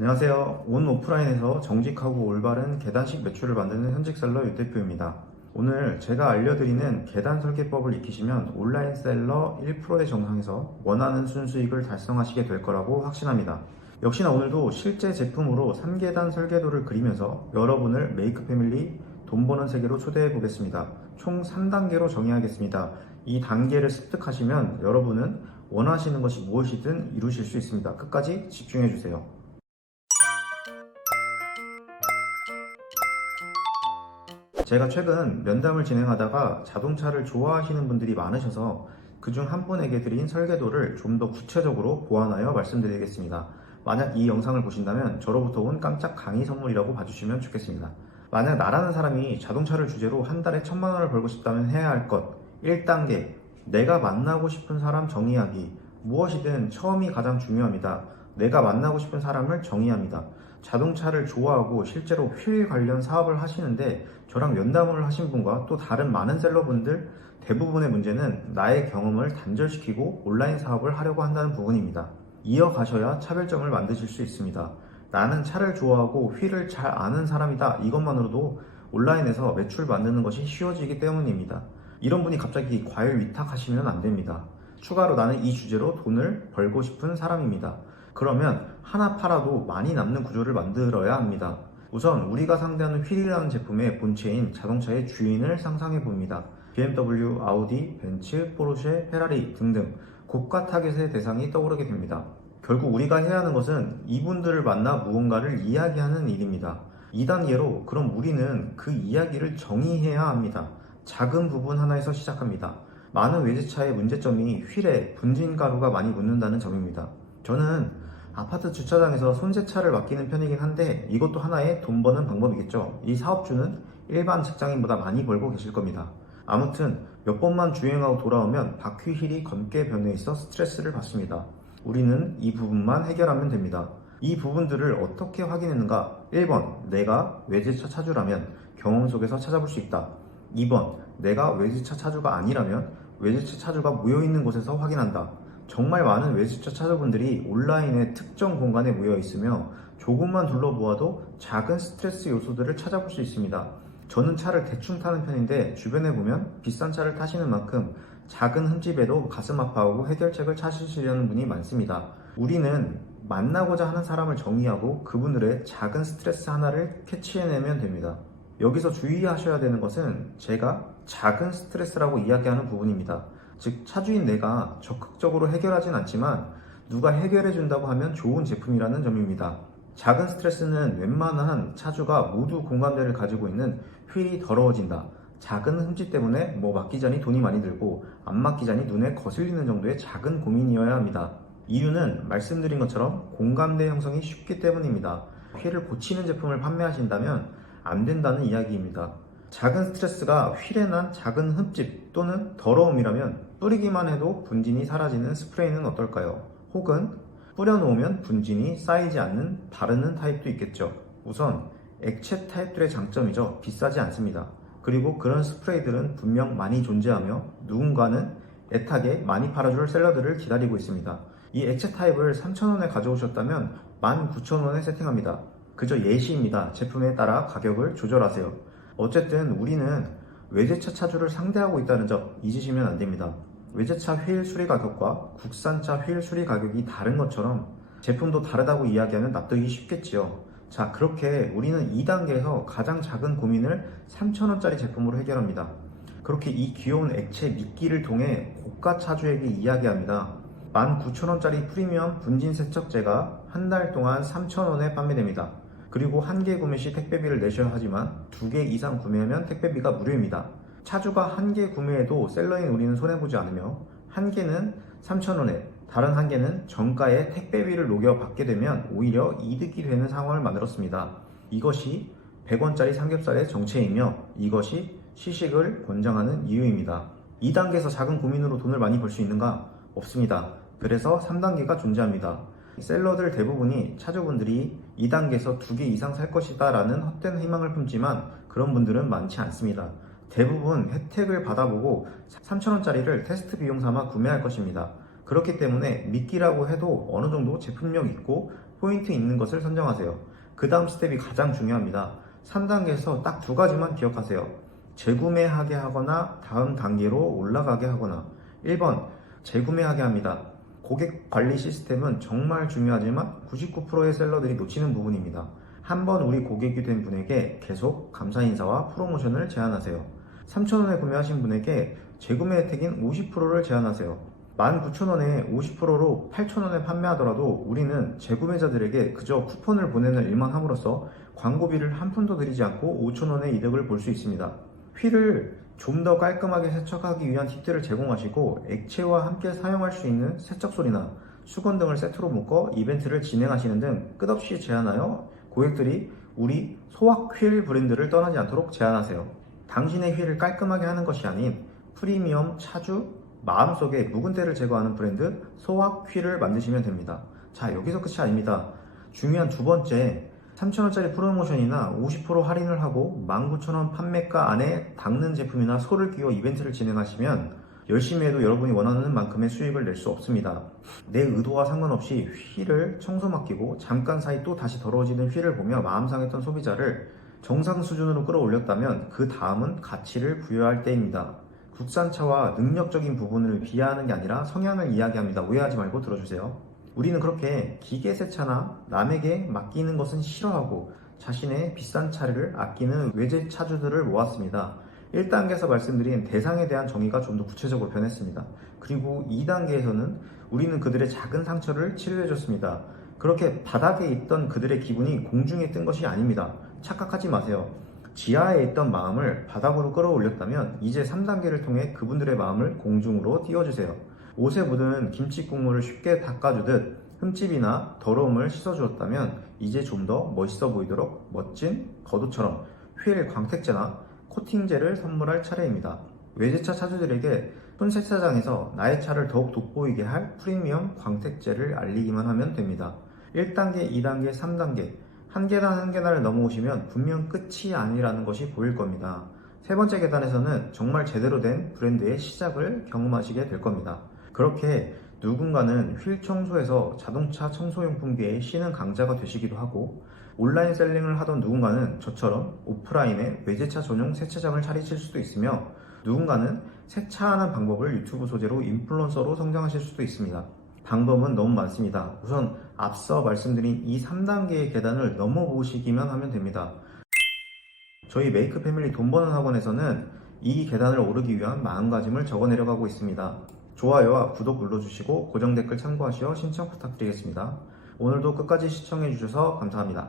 안녕하세요. 온 오프라인에서 정직하고 올바른 계단식 매출을 만드는 현직 셀러 유 대표입니다. 오늘 제가 알려드리는 계단 설계법을 익히시면 온라인 셀러 1%의 정상에서 원하는 순수익을 달성하시게 될 거라고 확신합니다. 역시나 오늘도 실제 제품으로 3계단 설계도를 그리면서 여러분을 메이크 패밀리 돈 버는 세계로 초대해 보겠습니다. 총 3단계로 정의하겠습니다. 이 단계를 습득하시면 여러분은 원하시는 것이 무엇이든 이루실 수 있습니다. 끝까지 집중해 주세요. 제가 최근 면담을 진행하다가 자동차를 좋아하시는 분들이 많으셔서 그중 한 분에게 드린 설계도를 좀 더 구체적으로 보완하여 말씀드리겠습니다. 만약 이 영상을 보신다면 저로부터 온 깜짝 강의 선물이라고 봐주시면 좋겠습니다. 만약 나라는 사람이 자동차를 주제로 한 달에 1,000만 원을 벌고 싶다면 해야 할 것 1단계 내가 만나고 싶은 사람 정의하기. 무엇이든 처음이 가장 중요합니다. 내가 만나고 싶은 사람을 정의합니다. 자동차를 좋아하고 실제로 휠 관련 사업을 하시는데 저랑 면담을 하신 분과 또 다른 많은 셀러분들 대부분의 문제는 나의 경험을 단절시키고 온라인 사업을 하려고 한다는 부분입니다. 이어가셔야 차별점을 만드실 수 있습니다. 나는 차를 좋아하고 휠을 잘 아는 사람이다. 이것만으로도 온라인에서 매출 만드는 것이 쉬워지기 때문입니다. 이런 분이 갑자기 과열 위탁하시면 안 됩니다. 추가로 나는 이 주제로 돈을 벌고 싶은 사람입니다. 그러면 하나 팔아도 많이 남는 구조를 만들어야 합니다. 우선 우리가 상대하는 휠이라는 제품의 본체인 자동차의 주인을 상상해 봅니다. BMW, 아우디, 벤츠, 포르쉐, 페라리 등등 고가 타겟의 대상이 떠오르게 됩니다. 결국 우리가 해야 하는 것은 이분들을 만나 무언가를 이야기하는 일입니다. 2단계로 그럼 우리는 그 이야기를 정의해야 합니다. 작은 부분 하나에서 시작합니다. 많은 외제차의 문제점이 휠에 분진가루가 많이 묻는다는 점입니다. 저는 아파트 주차장에서 손세차를 맡기는 편이긴 한데 이것도 하나의 돈 버는 방법이겠죠. 이 사업주는 일반 직장인보다 많이 벌고 계실 겁니다. 아무튼 몇 번만 주행하고 돌아오면 바퀴 휠이 검게 변해 있어 스트레스를 받습니다. 우리는 이 부분만 해결하면 됩니다. 이 부분들을 어떻게 확인했는가? 1번, 내가 외제차 차주라면 경험 속에서 찾아볼 수 있다. 2번, 내가 외제차 차주가 아니라면 외제차 차주가 모여있는 곳에서 확인한다. 정말 많은 외제차 차주분들이 온라인의 특정 공간에 모여 있으며 조금만 둘러보아도 작은 스트레스 요소들을 찾아볼 수 있습니다. 저는 차를 대충 타는 편인데 주변에 보면 비싼 차를 타시는 만큼 작은 흠집에도 가슴 아파하고 해결책을 찾으시려는 분이 많습니다. 우리는 만나고자 하는 사람을 정의하고 그분들의 작은 스트레스 하나를 캐치해내면 됩니다. 여기서 주의하셔야 되는 것은 제가 작은 스트레스라고 이야기하는 부분입니다. 즉 차주인 내가 적극적으로 해결하진 않지만 누가 해결해 준다고 하면 좋은 제품이라는 점입니다. 작은 스트레스는 웬만한 차주가 모두 공감대를 가지고 있는 휠이 더러워진다. 작은 흠집 때문에 맡기자니 돈이 많이 들고 안 맡기자니 눈에 거슬리는 정도의 작은 고민이어야 합니다. 이유는 말씀드린 것처럼 공감대 형성이 쉽기 때문입니다. 휠을 고치는 제품을 판매하신다면 안 된다는 이야기입니다. 작은 스트레스가 휠에 난 작은 흠집 또는 더러움이라면 뿌리기만 해도 분진이 사라지는 스프레이는 어떨까요? 혹은 뿌려놓으면 분진이 쌓이지 않는 바르는 타입도 있겠죠. 우선 액체 타입들의 장점이죠. 비싸지 않습니다. 그리고 그런 스프레이들은 분명 많이 존재하며 누군가는 애타게 많이 팔아줄 셀러들을 기다리고 있습니다. 이 액체 타입을 3,000원에 가져오셨다면 19,000원에 세팅합니다. 그저 예시입니다. 제품에 따라 가격을 조절하세요. 어쨌든 우리는 외제차 차주를 상대하고 있다는 점 잊으시면 안 됩니다. 외제차 휠 수리 가격과 국산차 휠 수리 가격이 다른 것처럼 제품도 다르다고 이야기하면 납득이 쉽겠지요. 자, 그렇게 우리는 2단계에서 가장 작은 고민을 3,000원짜리 제품으로 해결합니다. 그렇게 이 귀여운 액체 미끼를 통해 고가 차주에게 이야기합니다. 19,000원짜리 프리미엄 분진 세척제가 한 달 동안 3,000원에 판매됩니다. 그리고 한 개 구매 시 택배비를 내셔야 하지만 2개 이상 구매하면 택배비가 무료입니다. 차주가 한 개 구매해도 셀러인 우리는 손해보지 않으며 한 개는 3,000원에 다른 한 개는 정가에 택배비를 녹여 받게 되면 오히려 이득이 되는 상황을 만들었습니다. 이것이 100원짜리 삼겹살의 정체이며 이것이 시식을 권장하는 이유입니다. 2단계에서 작은 고민으로 돈을 많이 벌 수 있는가? 없습니다. 그래서 3단계가 존재합니다. 셀러들 대부분이 차주분들이 2단계에서 2개 이상 살 것이다 라는 헛된 희망을 품지만 그런 분들은 많지 않습니다. 대부분 혜택을 받아보고 3,000원짜리를 테스트 비용 삼아 구매할 것입니다. 그렇기 때문에 미끼라고 해도 어느 정도 제품력 있고 포인트 있는 것을 선정하세요. 그 다음 스텝이 가장 중요합니다. 3단계에서 딱 두 가지만 기억하세요. 재구매하게 하거나 다음 단계로 올라가게 하거나. 1번, 재구매하게 합니다. 고객 관리 시스템은 정말 중요하지만 99%의 셀러들이 놓치는 부분입니다. 한번 우리 고객이 된 분에게 계속 감사 인사와 프로모션을 제안하세요. 3,000원에 구매하신 분에게 재구매 혜택인 50%를 제안하세요. 19,000원에 50%로 8,000원에 판매하더라도 우리는 재구매자들에게 그저 쿠폰을 보내는 일만 함으로써 광고비를 한 푼도 들이지 않고 5,000원의 이득을 볼 수 있습니다. 휠을 좀 더 깔끔하게 세척하기 위한 팁들을 제공하시고 액체와 함께 사용할 수 있는 세척솔이나 수건 등을 세트로 묶어 이벤트를 진행하시는 등 끝없이 제안하여 고객들이 우리 소확 휠 브랜드를 떠나지 않도록 제안하세요. 당신의 휠을 깔끔하게 하는 것이 아닌 프리미엄 차주 마음속에 묵은 때를 제거하는 브랜드 소확 휠을 만드시면 됩니다. 자, 여기서 끝이 아닙니다. 중요한 두 번째, 3,000원짜리 프로모션이나 50% 할인을 하고 19,000원 판매가 안에 닦는 제품이나 솔을 끼워 이벤트를 진행하시면 열심히 해도 여러분이 원하는 만큼의 수익을 낼 수 없습니다. 내 의도와 상관없이 휠을 청소 맡기고 잠깐 사이 또 다시 더러워지는 휠을 보며 마음 상했던 소비자를 정상 수준으로 끌어올렸다면 그 다음은 가치를 부여할 때입니다. 국산차와 능력적인 부분을 비하하는 게 아니라 성향을 이야기합니다. 오해하지 말고 들어주세요. 우리는 그렇게 기계 세차나 남에게 맡기는 것은 싫어하고 자신의 비싼 차를 아끼는 외제차주들을 모았습니다. 1단계에서 말씀드린 대상에 대한 정의가 좀 더 구체적으로 변했습니다. 그리고 2단계에서는 우리는 그들의 작은 상처를 치료해줬습니다. 그렇게 바닥에 있던 그들의 기분이 공중에 뜬 것이 아닙니다. 착각하지 마세요. 지하에 있던 마음을 바닥으로 끌어올렸다면 이제 3단계를 통해 그분들의 마음을 공중으로 띄워주세요. 옷에 묻은 김치 국물을 쉽게 닦아주듯 흠집이나 더러움을 씻어주었다면 이제 좀 더 멋있어 보이도록 멋진 겉옷처럼 휠 광택제나 코팅제를 선물할 차례입니다. 외제차 차주들에게 손세차장에서 나의 차를 더욱 돋보이게 할 프리미엄 광택제를 알리기만 하면 됩니다. 1단계, 2단계, 3단계 한 계단 한 계단을 넘어오시면 분명 끝이 아니라는 것이 보일 겁니다. 세 번째 계단에서는 정말 제대로 된 브랜드의 시작을 경험하시게 될 겁니다. 그렇게 누군가는 휠 청소에서 자동차 청소용품계의 신흥 강자가 되시기도 하고 온라인 셀링을 하던 누군가는 저처럼 오프라인에 외제차 전용 세차장을 차리실 수도 있으며 누군가는 세차하는 방법을 유튜브 소재로 인플루언서로 성장하실 수도 있습니다. 방법은 너무 많습니다. 우선 앞서 말씀드린 이 3단계의 계단을 넘어보시기만 하면 됩니다. 저희 메이크 패밀리 돈 버는 학원에서는 이 계단을 오르기 위한 마음가짐을 적어내려가고 있습니다. 좋아요와 구독 눌러주시고 고정 댓글 참고하시어 신청 부탁드리겠습니다. 오늘도 끝까지 시청해주셔서 감사합니다.